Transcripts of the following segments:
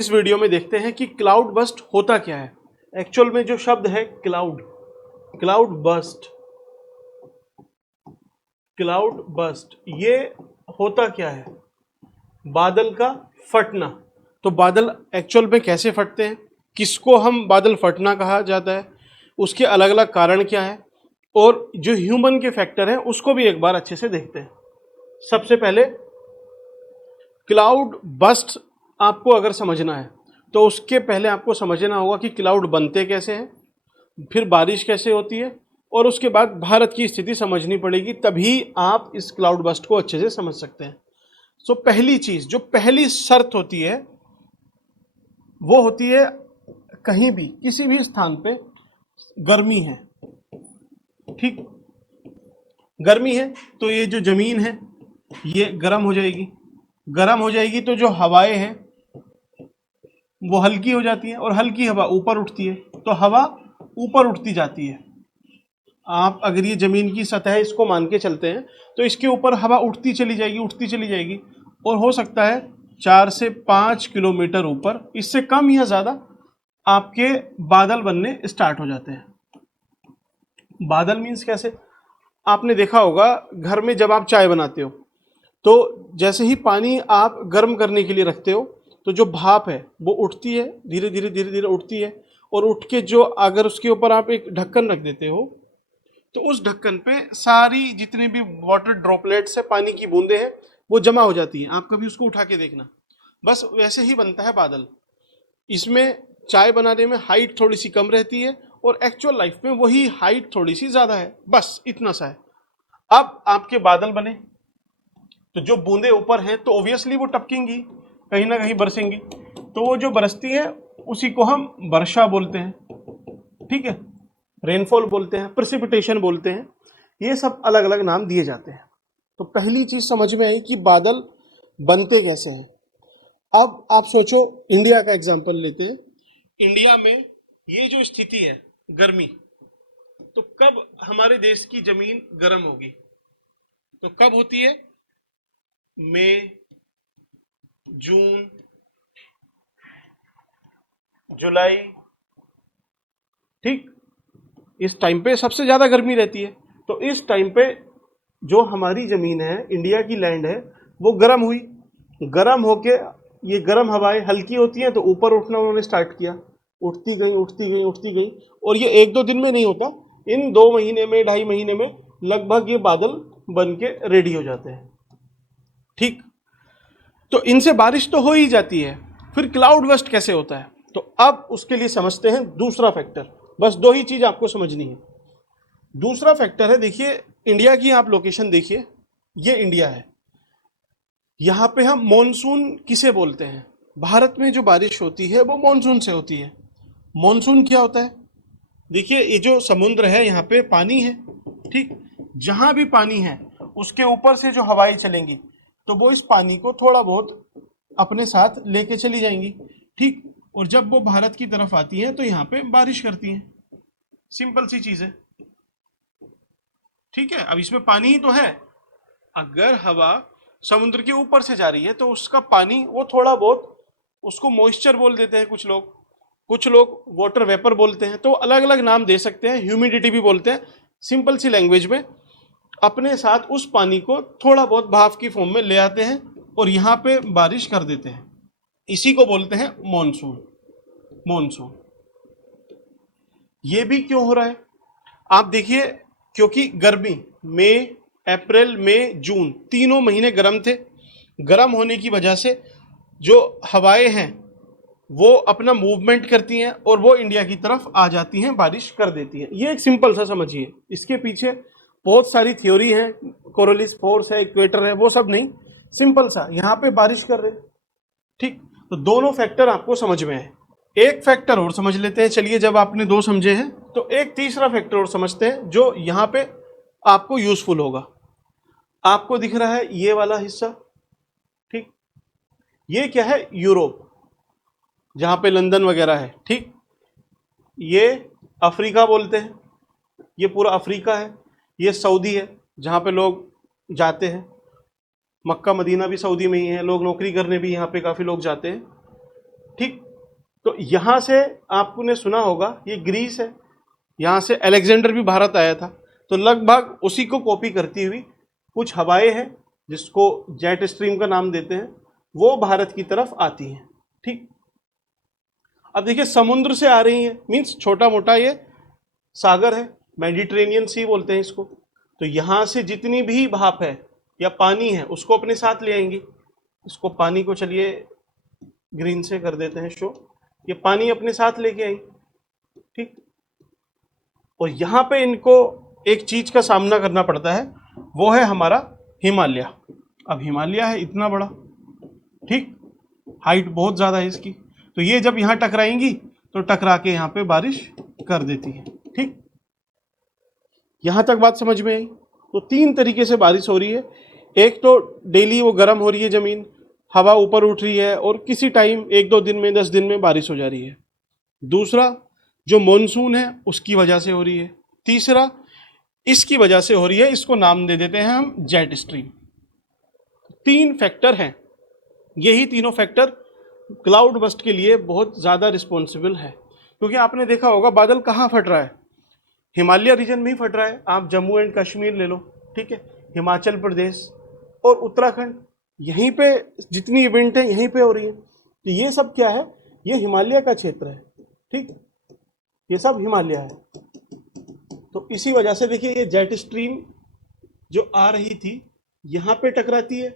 इस वीडियो में देखते हैं कि क्लाउड बस्ट होता क्या है। एक्चुअल में जो शब्द है क्लाउड बस्ट ये होता क्या है? बादल का फटना। तो बादल एक्चुअल में कैसे फटते हैं, किसको हम बादल फटना कहा जाता है, उसके अलग अलग कारण क्या है, और जो ह्यूमन के फैक्टर हैं उसको भी एक बार अच्छे से देखते हैं। सबसे पहले क्लाउड बस्ट आपको अगर समझना है तो उसके पहले आपको समझना होगा कि क्लाउड बनते कैसे हैं, फिर बारिश कैसे होती है, और उसके बाद भारत की स्थिति समझनी पड़ेगी, तभी आप इस क्लाउड बस्ट को अच्छे से समझ सकते हैं। सो पहली चीज, जो पहली शर्त होती है वो होती है कहीं भी किसी भी स्थान पे गर्मी है। ठीक, गर्मी है तो ये जो जमीन है ये गर्म हो जाएगी। गर्म हो जाएगी तो जो हवाएं हैं वो हल्की हो जाती है, और हल्की हवा ऊपर उठती है, तो हवा ऊपर उठती जाती है। आप अगर ये जमीन की सतह है इसको मान के चलते हैं तो इसके ऊपर हवा उठती चली जाएगी, और हो सकता है 4 से 5 किलोमीटर ऊपर, इससे कम या ज्यादा आपके बादल बनने स्टार्ट हो जाते हैं। बादल मीन्स कैसे? आपने देखा होगा घर में जब आप चाय बनाते हो तो जैसे ही पानी आप गर्म करने के लिए रखते हो तो जो भाप है वो उठती है, धीरे धीरे उठती है, और उठ के जो अगर उसके ऊपर आप एक ढक्कन रख देते हो तो उस ढक्कन पे सारी जितनी भी वाटर ड्रॉपलेट्स है, पानी की बूंदें हैं, वो जमा हो जाती हैं। आप कभी उसको उठा के देखना। बस वैसे ही बनता है बादल। इसमें चाय बनाने में हाइट थोड़ी सी कम रहती है और एक्चुअल लाइफ में वही हाइट थोड़ी सी ज्यादा है, बस इतना सा है। अब आपके बादल बने तो जो बूंदे ऊपर हैं तो ऑब्वियसली वो टपकेंगी, कहीं ना कहीं बरसेंगी, तो वो जो बरसती है उसी को हम वर्षा बोलते हैं। ठीक है, रेनफॉल बोलते हैं, प्रेसिपिटेशन बोलते हैं, ये सब अलग अलग नाम दिए जाते हैं। तो पहली चीज समझ में आई कि बादल बनते कैसे हैं। अब आप सोचो, इंडिया का एग्जांपल लेते हैं। इंडिया में ये जो स्थिति है गर्मी, तो कब हमारे देश की जमीन गर्म होगी? तो कब होती है? मई, जून, जुलाई। ठीक, इस टाइम पे सबसे ज्यादा गर्मी रहती है। तो इस टाइम पे जो हमारी जमीन है, इंडिया की लैंड है, वो गर्म हुई। गर्म होके ये गर्म हवाएं हल्की होती हैं तो ऊपर उठना उन्होंने स्टार्ट किया, उठती गई, और ये एक दो दिन में नहीं होता, इन 2 महीने में, 2.5 महीने में लगभग ये बादल बन के रेडी हो जाते हैं। ठीक, तो इनसे बारिश तो हो ही जाती है। फिर क्लाउड बस्ट कैसे होता है? तो अब उसके लिए समझते हैं दूसरा फैक्टर। बस दो ही चीज आपको समझनी है। दूसरा फैक्टर है, देखिए इंडिया की आप लोकेशन देखिए, ये इंडिया है। यहां पे हम मॉनसून किसे बोलते हैं? भारत में जो बारिश होती है वो मॉनसून से होती है। मॉनसून क्या होता है? देखिए ये जो समुद्र है यहाँ पे पानी है। ठीक, जहां भी पानी है उसके ऊपर से जो हवाएं चलेंगी तो वो इस पानी को थोड़ा बहुत अपने साथ लेके चली जाएंगी। ठीक, और जब वो भारत की तरफ आती हैं तो यहाँ पे बारिश करती हैं। सिंपल सी चीज है। ठीक है, अब इसमें पानी ही तो है। अगर हवा समुद्र के ऊपर से जा रही है तो उसका पानी वो थोड़ा बहुत, उसको मॉइस्चर बोल देते हैं कुछ लोग वाटर वेपर बोलते हैं, तो अलग अलग नाम दे सकते हैं, ह्यूमिडिटी भी बोलते हैं। सिंपल सी लैंग्वेज में अपने साथ उस पानी को थोड़ा बहुत भाप की फॉर्म में ले आते हैं और यहाँ पे बारिश कर देते हैं। इसी को बोलते हैं मॉनसून। ये भी क्यों हो रहा है आप देखिए, क्योंकि गर्मी, मई, अप्रैल, मई, जून, तीनों महीने गर्म थे। गर्म होने की वजह से जो हवाएं हैं वो अपना मूवमेंट करती हैं और वो इंडिया की तरफ आ जाती हैं, बारिश कर देती हैं। ये एक सिंपल सा समझिए, इसके पीछे बहुत सारी थ्योरी है, कोरोलिस फोर्स है, इक्वेटर है, वो सब नहीं, सिंपल सा यहाँ पे बारिश कर रहे हैं। ठीक, तो दोनों फैक्टर आपको समझ में है। एक फैक्टर और समझ लेते हैं, चलिए, जब आपने दो समझे हैं तो एक तीसरा फैक्टर और समझते हैं जो यहाँ पे आपको यूजफुल होगा। आपको दिख रहा है ये वाला हिस्सा, ठीक, ये क्या है? यूरोप, जहां पे लंदन वगैरह है। ठीक, ये अफ्रीका बोलते हैं, ये पूरा अफ्रीका है। ये सऊदी है, जहां पे लोग जाते हैं, मक्का मदीना भी सऊदी में ही है, लोग नौकरी करने भी यहाँ पे काफी लोग जाते हैं। ठीक। तो यहां से आपने सुना होगा ये ग्रीस है, यहां से अलेक्जेंडर भी भारत आया था, तो लगभग उसी को कॉपी करती हुई कुछ हवाएं हैं जिसको जेट स्ट्रीम का नाम देते हैं, वो भारत की तरफ आती हैं। ठीक। अब देखिए समुद्र से आ रही हैं, मीन्स छोटा मोटा ये सागर है, मेडिटेरेनियन सी बोलते हैं इसको। तो यहां से जितनी भी भाप है या पानी है उसको अपने साथ ले आएंगी। इसको पानी को चलिए ग्रीन से कर देते हैं शो, ये पानी अपने साथ लेके आई। ठीक। और यहां पे इनको एक चीज का सामना करना पड़ता है, वो है हमारा हिमालय। अब हिमालय है इतना बड़ा, ठीक, हाइट बहुत ज्यादा है इसकी, तो ये जब यहां टकराएंगी तो टकरा के यहां पे बारिश कर देती है। ठीक। यहां तक बात समझ में आई। तो तीन तरीके से बारिश हो रही है। एक तो डेली वो गर्म हो रही है जमीन, हवा ऊपर उठ रही है और किसी टाइम 1-2 दिन में 10 दिन में बारिश हो जा रही है। दूसरा जो मॉनसून है उसकी वजह से हो रही है। तीसरा इसकी वजह से हो रही है, इसको नाम दे देते हैं हम जेट स्ट्रीम। तीन फैक्टर हैं, यही तीनों फैक्टर क्लाउड बस्ट के लिए बहुत ज़्यादा रिस्पॉन्सिबल है। क्योंकि आपने देखा होगा बादल कहाँ फट रहा है, हिमालय रीजन में ही फट रहा है। आप जम्मू एंड कश्मीर ले लो, ठीक है, हिमाचल प्रदेश और उत्तराखंड, यहीं पे जितनी इवेंट है यहीं पे हो रही है। तो ये सब क्या है, ये हिमालय का क्षेत्र है। ठीक, ये सब हिमालय है। तो इसी वजह से देखिए ये जेट स्ट्रीम जो आ रही थी यहाँ पे टकराती है,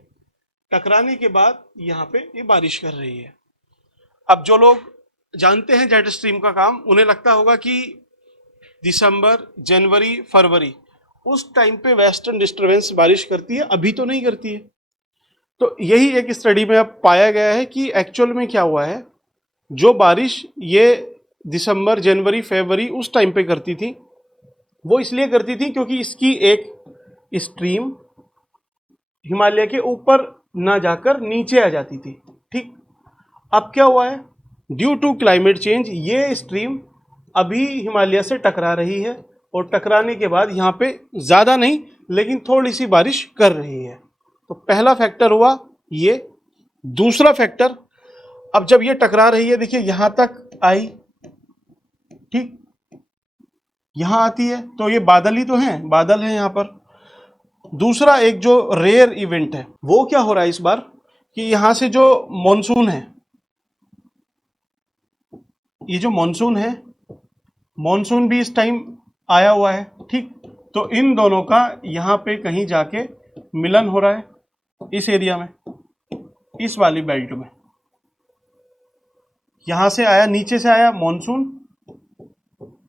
टकराने के बाद यहाँ पे ये बारिश कर रही है। अब जो लोग जानते हैं जेट स्ट्रीम का काम, उन्हें लगता होगा कि दिसंबर, जनवरी, फरवरी उस टाइम पे वेस्टर्न डिस्टर्बेंस बारिश करती है, अभी तो नहीं करती है। तो यही एक स्टडी में अब पाया गया है कि एक्चुअल में क्या हुआ है, जो बारिश ये दिसंबर, जनवरी, फरवरी उस टाइम पे करती थी, वो इसलिए करती थी क्योंकि इसकी एक स्ट्रीम हिमालय के ऊपर ना जाकर नीचे आ जाती थी। ठीक। अब क्या हुआ है, ड्यू टू क्लाइमेट चेंज ये स्ट्रीम अभी हिमालय से टकरा रही है और टकराने के बाद यहाँ पे ज़्यादा नहीं लेकिन थोड़ी सी बारिश कर रही है। तो पहला फैक्टर हुआ ये। दूसरा फैक्टर, अब जब ये टकरा रही है, देखिए यहां तक आई, ठीक, यहां आती है तो ये बादल ही तो हैं, बादल हैं यहां पर। दूसरा एक जो रेयर इवेंट है वो क्या हो रहा है इस बार, कि यहां से जो मॉनसून है, ये जो मॉनसून है, मॉनसून भी इस टाइम आया हुआ है। ठीक। तो इन दोनों का यहां पे कहीं जाके मिलन हो रहा है इस एरिया में, इस वाली बेल्ट में। यहां से आया, नीचे से आया मॉनसून,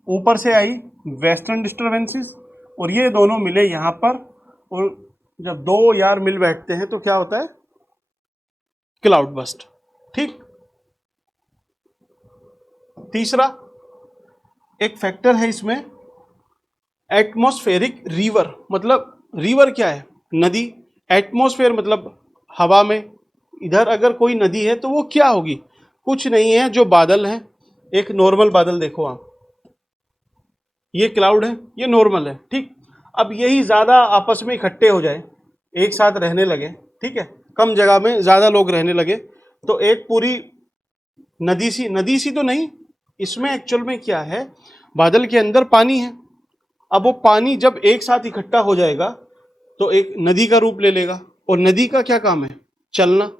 ऊपर से आई वेस्टर्न डिस्टर्बेंसेस, और ये दोनों मिले यहां पर, और जब दो यार मिल बैठते हैं तो क्या होता है, क्लाउड बस्ट। ठीक। तीसरा एक फैक्टर है इसमें, एटमॉस्फेरिक रिवर। मतलब रिवर क्या है, नदी, एटमॉस्फेयर मतलब हवा में। इधर अगर कोई नदी है तो वो क्या होगी, कुछ नहीं है, जो बादल है, एक नॉर्मल बादल देखो आप, ये क्लाउड है, ये नॉर्मल है। ठीक। अब यही ज्यादा आपस में इकट्ठे हो जाए, एक साथ रहने लगे, ठीक है, कम जगह में ज्यादा लोग रहने लगे, तो एक पूरी नदी सी तो नहीं, इसमें एक्चुअल में क्या है, बादल के अंदर पानी है। अब वो पानी जब एक साथ इकट्ठा हो जाएगा तो एक नदी का रूप ले लेगा, और नदी का क्या काम है, चलना,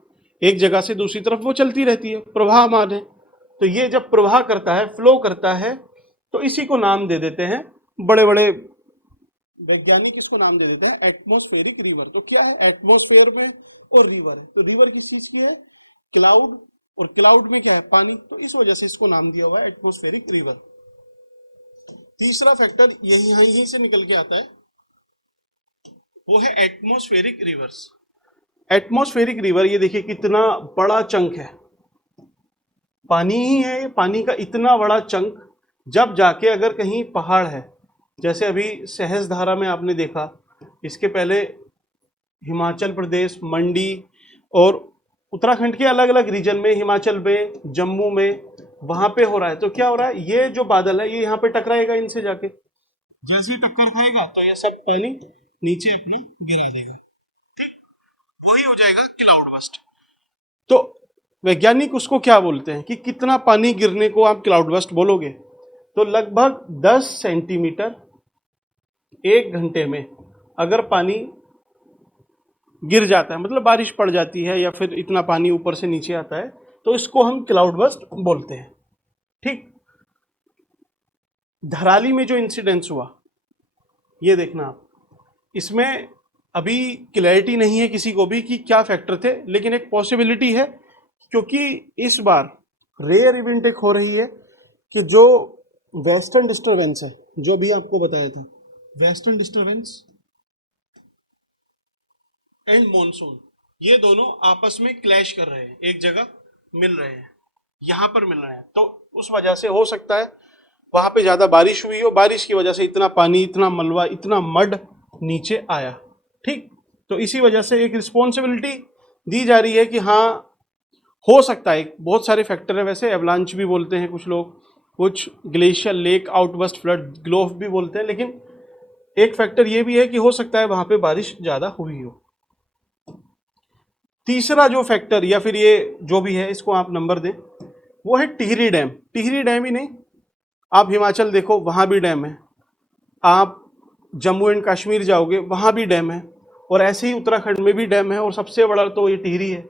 एक जगह से दूसरी तरफ वो चलती रहती है, प्रवाहमान है। तो ये जब प्रवाह करता है, फ्लो करता है, तो इसी को नाम दे देते हैं, बड़े बड़े वैज्ञानिक इसको नाम दे देते हैं एटमॉस्फेरिक रिवर। तो क्या है, एटमॉस्फेयर में और रिवर है, तो रिवर किस चीज की है, क्लाउड, और क्लाउड में क्या है, पानी, तो इस वजह से इसको नाम दिया हुआ है एटमॉस्फेरिक रिवर। तीसरा फैक्टर यहीं से निकल के आता है, वो है एटमॉस्फेरिक रिवर्स। एटमॉस्फेरिक रिवर, ये देखिए कितना बड़ा चंक है, पानी ही है ये, पानी का इतना बड़ा चंक, जब जाके अगर कहीं पहाड़ है, जैसे अभी सहज धारा में आपने देखा, इसके पहले हिमाचल प्रदेश, मंडी और उत्तराखंड के अलग अलग रीजन में, हिमाचल में, जम्मू में, वहां पे हो रहा है। तो क्या हो रहा है, ये जो बादल है ये यहाँ पे टकराएगा इनसे जाके, जैसे ही टक्कर खाएगा तो ये सब पानी नीचे अपने गिरा देगा। ठीक, वही हो जाएगा क्लाउड बस्ट। तो वैज्ञानिक उसको क्या बोलते हैं कि कितना पानी गिरने को आप क्लाउड बर्स्ट बोलोगे, तो लगभग 10 सेंटीमीटर 1 घंटे में अगर पानी गिर जाता है, मतलब बारिश पड़ जाती है या फिर इतना पानी ऊपर से नीचे आता है, तो इसको हम क्लाउड बर्स्ट बोलते हैं। ठीक, धराली में जो इंसिडेंस हुआ ये देखना आप, इसमें अभी क्लैरिटी नहीं है किसी को भी कि क्या फैक्टर थे, लेकिन एक पॉसिबिलिटी है, क्योंकि इस बार रेयर इवेंट एक हो रही है कि जो वेस्टर्न डिस्टरबेंस है, जो भी आपको बताया था, वेस्टर्न डिस्टरबेंस एंड मॉनसून, ये दोनों आपस में क्लैश कर रहे हैं, एक जगह मिल रहे हैं, यहां पर मिल रहे हैं, तो उस वजह से हो सकता है वहां पे ज्यादा बारिश हुई हो, बारिश की वजह से इतना पानी, इतना मलबा, इतना मड नीचे आया। ठीक, तो इसी वजह से एक रिस्पॉन्सिबिलिटी दी जा रही है कि हाँ हो सकता है, बहुत सारे फैक्टर है वैसे, एवलांच भी बोलते हैं कुछ लोग, कुछ ग्लेशियर लेक आउटबर्स्ट फ्लड ग्लोव भी बोलते हैं, लेकिन एक फैक्टर ये भी है कि हो सकता है वहां पे बारिश ज्यादा हुई हो। तीसरा जो फैक्टर या फिर ये जो भी है, इसको आप नंबर दें, वो है टिहरी डैम। टिहरी डैम ही नहीं, आप हिमाचल देखो वहां भी डैम है, आप जम्मू एंड कश्मीर जाओगे वहां भी डैम है, और ऐसे ही उत्तराखंड में भी डैम है, और सबसे बड़ा तो ये टिहरी है।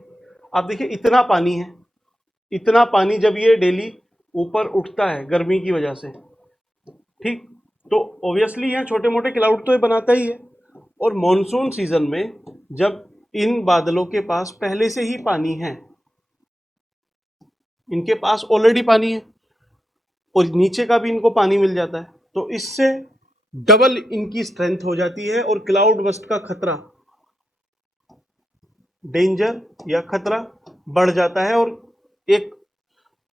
आप देखिए इतना पानी है, इतना पानी जब ये डेली ऊपर उठता है गर्मी की वजह से, ठीक, तो ऑब्वियसली यहाँ छोटे मोटे क्लाउड तो ये बनाता ही है, और मॉनसून सीजन में जब इन बादलों के पास पहले से ही पानी है, इनके पास ऑलरेडी पानी है और नीचे का भी इनको पानी मिल जाता है, तो इससे डबल इनकी स्ट्रेंथ हो जाती है, और क्लाउड बस्ट का खतरा, डेंजर या खतरा बढ़ जाता है। और एक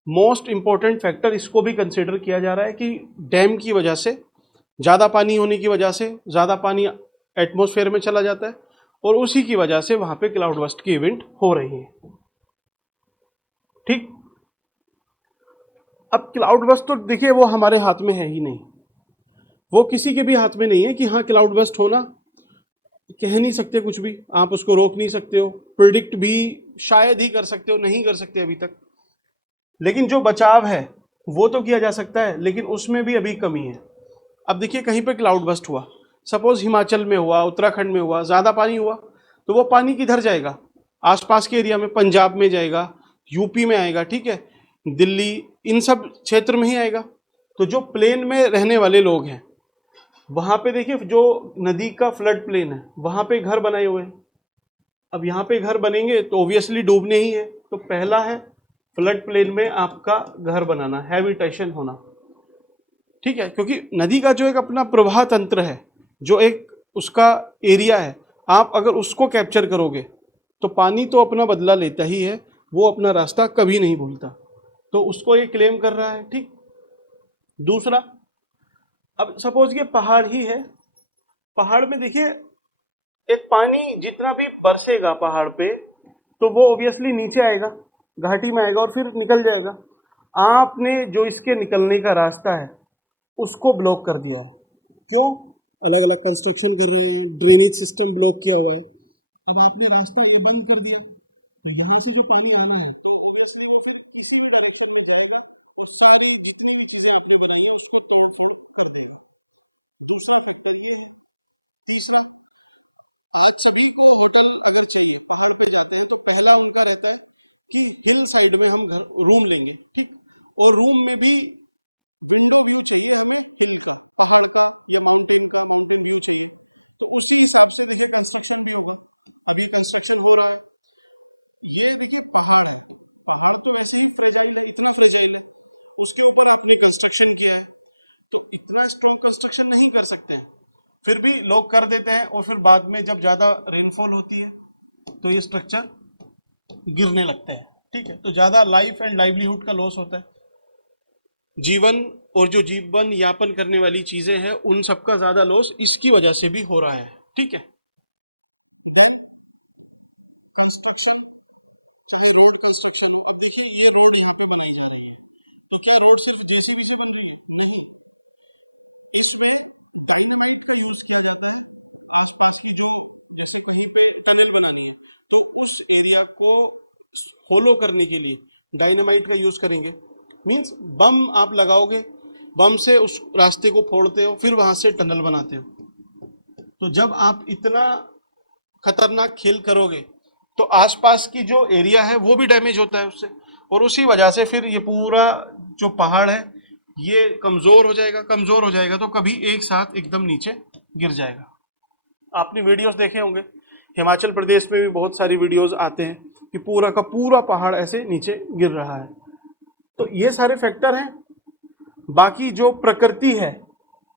मोस्ट इंपॉर्टेंट फैक्टर इसको भी कंसिडर किया जा रहा है कि डैम की वजह से, ज़्यादा पानी होने की वजह से ज़्यादा पानी एटमॉस्फेयर में चला जाता है, और उसी की वजह से वहां पे क्लाउड बस्ट की इवेंट हो रही है। ठीक, अब क्लाउड बस्ट तो देखिए वो हमारे हाथ में है ही नहीं, वो किसी के भी हाथ में नहीं है कि हाँ क्लाउड बस्ट होना, कह नहीं सकते कुछ भी, आप उसको रोक नहीं सकते हो, प्रिडिक्ट भी शायद ही कर सकते हो, नहीं कर सकते अभी तक, लेकिन जो बचाव है वो तो किया जा सकता है, लेकिन उसमें भी अभी कमी है। अब देखिए कहीं पे क्लाउड बस्ट हुआ, सपोज हिमाचल में हुआ, उत्तराखंड में हुआ, ज्यादा पानी हुआ, तो वो पानी किधर जाएगा, आसपास के एरिया में, पंजाब में जाएगा, यूपी में आएगा, ठीक है, दिल्ली, इन सब क्षेत्र में ही आएगा। तो जो प्लेन में रहने वाले लोग हैं वहां पे देखिए, जो नदी का फ्लड प्लेन है वहां पे घर बनाए हुए हैं, अब यहाँ पे घर बनेंगे तो ऑब्वियसली डूबने ही है, तो पहला है फ्लड प्लेन में आपका घर बनाना, हैबिटेशन होना, ठीक है, क्योंकि नदी का जो एक अपना प्रवाह तंत्र है, जो एक उसका एरिया है, आप अगर उसको कैप्चर करोगे तो पानी तो अपना बदला लेता ही है, वो अपना रास्ता कभी नहीं भूलता, तो उसको ये क्लेम कर रहा है। ठीक, दूसरा, अब सपोज ये पहाड़ ही है, पहाड़ में देखिए एक पानी जितना भी बरसेगा पहाड़ पे, तो वो ऑब्वियसली नीचे आएगा, घाटी में आएगा और फिर निकल जाएगा। आपने जो इसके निकलने का रास्ता है उसको ब्लॉक कर दिया है, क्यों, अलग अलग कंस्ट्रक्शन कर रहे हैं, ड्रेनेज सिस्टम ब्लॉक किया हुआ है, अब आपने रास्ता ये बंद कर दिया, यहाँ से जो पानी आना है, आप सभी को होटल अगर चाहिए पहाड़ पे जाते हैं तो पहला उनका रहता है कि हिल साइड में हम घर रूम लेंगे, ठीक, और रूम में भी अभी कंस्ट्रक्शन हो रहा है, ये देखिए जो ऐसे ही फ्रीजर है, इतना फ्रीजर है, उसके ऊपर आपने कंस्ट्रक्शन किया है, तो इतना स्ट्रॉन्ग कंस्ट्रक्शन नहीं कर सकते हैं, फिर भी लोग कर देते हैं, और फिर बाद में जब ज्यादा रेनफॉल होती है तो ये स्ट्रक्चर गिरने लगता है, ठीक है, तो ज्यादा लाइफ एंड लाइवलीहुड का लॉस होता है, जीवन और जो जीवन यापन करने वाली चीजें हैं उन सबका ज्यादा लॉस इसकी वजह से भी हो रहा है। ठीक है, जैसे कहीं पे टनल बनानी है तो उस एरिया को फॉलो करने के लिए डायनामाइट का यूज करेंगे। मीन्स बम आप लगाओगे, बम से उस रास्ते को फोड़ते हो, फिर वहां से टनल बनाते हो। तो जब आप इतना खतरनाक खेल करोगे तो आसपास की जो एरिया है वो भी डैमेज होता है उससे, और उसी वजह से फिर ये पूरा जो पहाड़ है ये कमजोर हो जाएगा। कमजोर हो जाएगा तो कभी एक साथ एकदम नीचे गिर जाएगा। आपने वीडियोस देखे होंगे, हिमाचल प्रदेश में भी बहुत सारी वीडियोस आते हैं कि पूरा का पूरा पहाड़ ऐसे नीचे गिर रहा है। तो ये सारे फैक्टर हैं। बाकी जो प्रकृति है,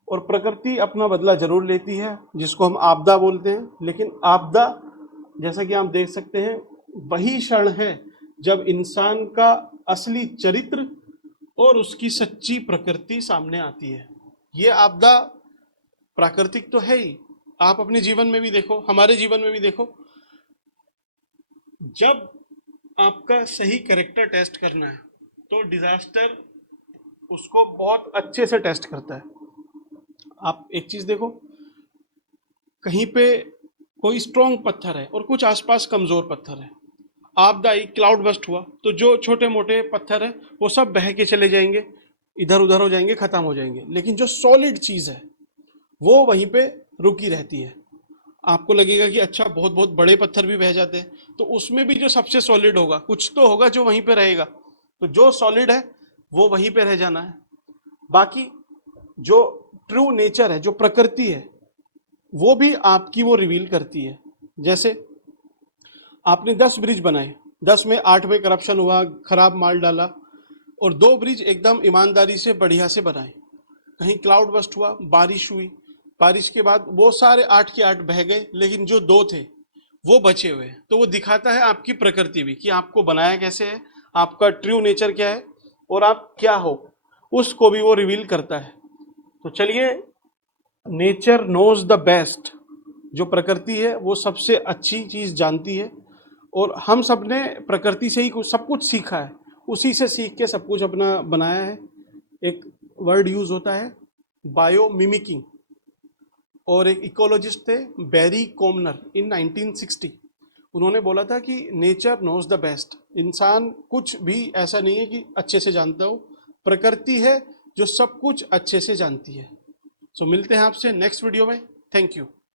और प्रकृति अपना बदला जरूर लेती है, जिसको हम आपदा बोलते हैं, लेकिन आपदा जैसा कि आप देख सकते हैं वही क्षण है जब इंसान का असली चरित्र और उसकी सच्ची प्रकृति सामने आती है। ये आपदा प्राकृतिक तो है ही, आप अपने जीवन में भी देखो, हमारे जीवन में भी देखो। जब आपका सही कैरेक्टर टेस्ट करना है तो डिजास्टर उसको बहुत अच्छे से टेस्ट करता है। आप एक चीज देखो, कहीं पे कोई स्ट्रॉन्ग पत्थर है और कुछ आसपास कमजोर पत्थर है, आपदा आई, क्लाउड बस्ट हुआ, तो जो छोटे मोटे पत्थर है वो सब बह के चले जाएंगे, इधर उधर हो जाएंगे, खत्म हो जाएंगे। लेकिन जो सॉलिड चीज है वो वहीं पे रुकी रहती है। आपको लगेगा कि अच्छा बहुत बहुत बड़े पत्थर भी बह जाते हैं, तो उसमें भी जो सबसे सॉलिड होगा कुछ तो होगा जो वहीं पे रहेगा। तो जो सॉलिड है वो वहीं पे रह जाना है। बाकी जो ट्रू नेचर है, जो प्रकृति है, वो भी आपकी वो रिवील करती है। जैसे आपने 10 ब्रिज बनाए, 10 में 8 में करप्शन हुआ, खराब माल डाला, और 2 ब्रिज एकदम ईमानदारी से बढ़िया से बनाए। कहीं क्लाउड बस्ट हुआ, बारिश हुई, बारिश के बाद वो सारे 8 के 8 बह गए, लेकिन जो 2 थे वो बचे हुए। तो वो दिखाता है आपकी प्रकृति भी कि आपको बनाया कैसे है, आपका ट्रू नेचर क्या है, और आप क्या हो, उसको भी वो रिवील करता है। तो चलिए, नेचर नोज द बेस्ट। जो प्रकृति है वो सबसे अच्छी चीज जानती है, और हम सब ने प्रकृति से ही सब कुछ सीखा है, उसी से सीख के सब कुछ अपना बनाया है। एक वर्ड यूज होता है बायो मिमिकिंग, और एक इकोलॉजिस्ट थे बैरी कोमनर इन 1960, उन्होंने बोला था कि नेचर नोज द बेस्ट। इंसान कुछ भी ऐसा नहीं है कि अच्छे से जानता हो, प्रकृति है जो सब कुछ अच्छे से जानती है। सो मिलते हैं आपसे नेक्स्ट वीडियो में। Thank you.